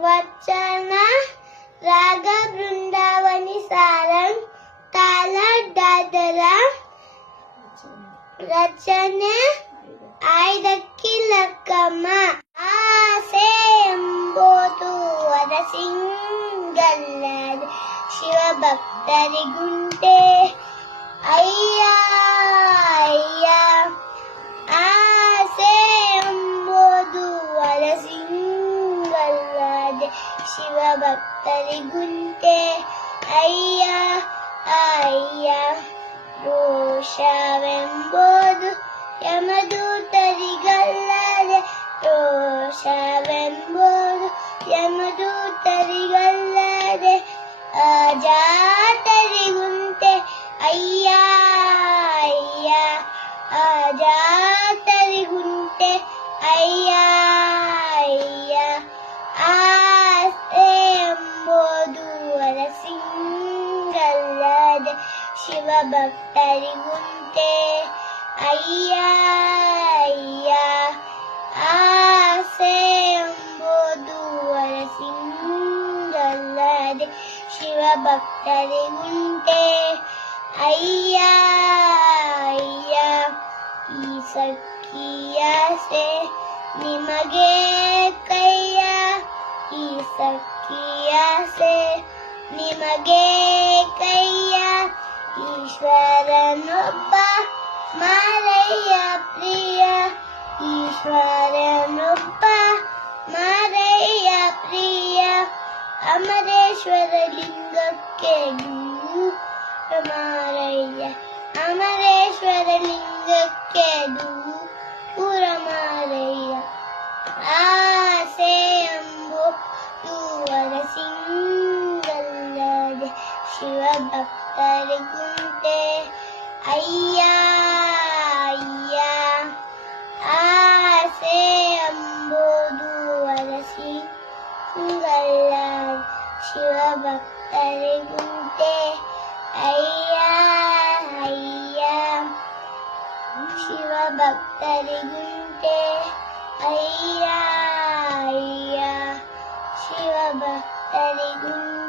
ವಚನ ರಾಗ ಬೃಂದಾವನಿ ಸಾರಂ ತಾಳ ದಾದರ ರಚನೆ ಆಯ್ದಕ್ಕಿ ಲಕ್ಕಮ್ಮ. ಆಸೆ ಎಂಬುದು ವರಸಿಂಗಲ್ಲದೆ ಶಿವಭಕ್ತರಿಗುಂಟೆ ಅಯ್ಯ ಅಯ್ಯ. ಆಸೆ ಎಂಬುದು ವರಸಿಂಗಲ್ಲದೆ ಶಿವಭಕ್ತರಿಗುಂಟೆ ಅಯ್ಯ ಅಯ್ಯ. ರೋಷವೆಂಬುದು ಯಮದೂತರಿಗಲ್ಲದೆ ರೋಷವೆಂಬುದು ಯಮದೂತರಿಗಲ್ಲದೆ ಅಜಾತರಿಗುಂಟೆ ಅಯ್ಯ ಅಯ್ಯ. ಅಜಾತರಿಗುಂಟೆ ಅಯ್ಯ ಅಯ್ಯ. ಆಸೆ ಎಂಬುದು ವರಸಿಂಗಲ್ಲದೆ ಶಿವಭಕ್ತರಿಗುಂಟೆ ಅಯ್ಯ ಅಯ್ಯ. ಆಸೆ ಎಂಬುದು ವರಸಿಂಗಲ್ಲದೆ ಶಿವಭಕ್ತರಿಗುಂಟೆ ಅಯ್ಯ ಅಯ್ಯ. ಈ ಸಖಿಯಾಸೆ ನಿಮಗೆ ಕೈಯ ಈ ಸಖಿಯಾಸೆ ನಿಮಗೆ ಕೈಯ. ಈಶ್ವರನೊಬ್ಬ ಮಾರಯ್ಯ ಪ್ರಿಯ ಈಶ್ವರನೊಬ್ಬ ಮಾರಯ್ಯ ಪ್ರಿಯ. ಅಮರೇಶ್ವರ ಲಿಂಗಕ್ಕೆ ದೂರ ಮಾರಯ್ಯ ಅಮರೇಶ್ವರ ಲಿಂಗಕ್ಕೆ ದೂರ ಮಾರಯ್ಯ. ಆಸೆ ಎಂಬುದು ವರಸಿಂಗಲ್ಲದೆ ಶಿವಭಕ್ತರಿಗುಂಟೆ ಅಯ್ಯ ಅಯ್ಯ. ಆಸೆ ಎಂಬುದು ವರಸಿಂಗಲ್ಲದೆ ಶಿವಭಕ್ತರಿಗುಂಟೆ ಅಯ್ಯ ಅಯ್ಯ. ಶಿವಭಕ್ತರಿಗುಂಟೆ ಅಯ್ಯ ಅಯ್ಯ. ಶಿವಭಕ್ತರಿಗುಂಟೆ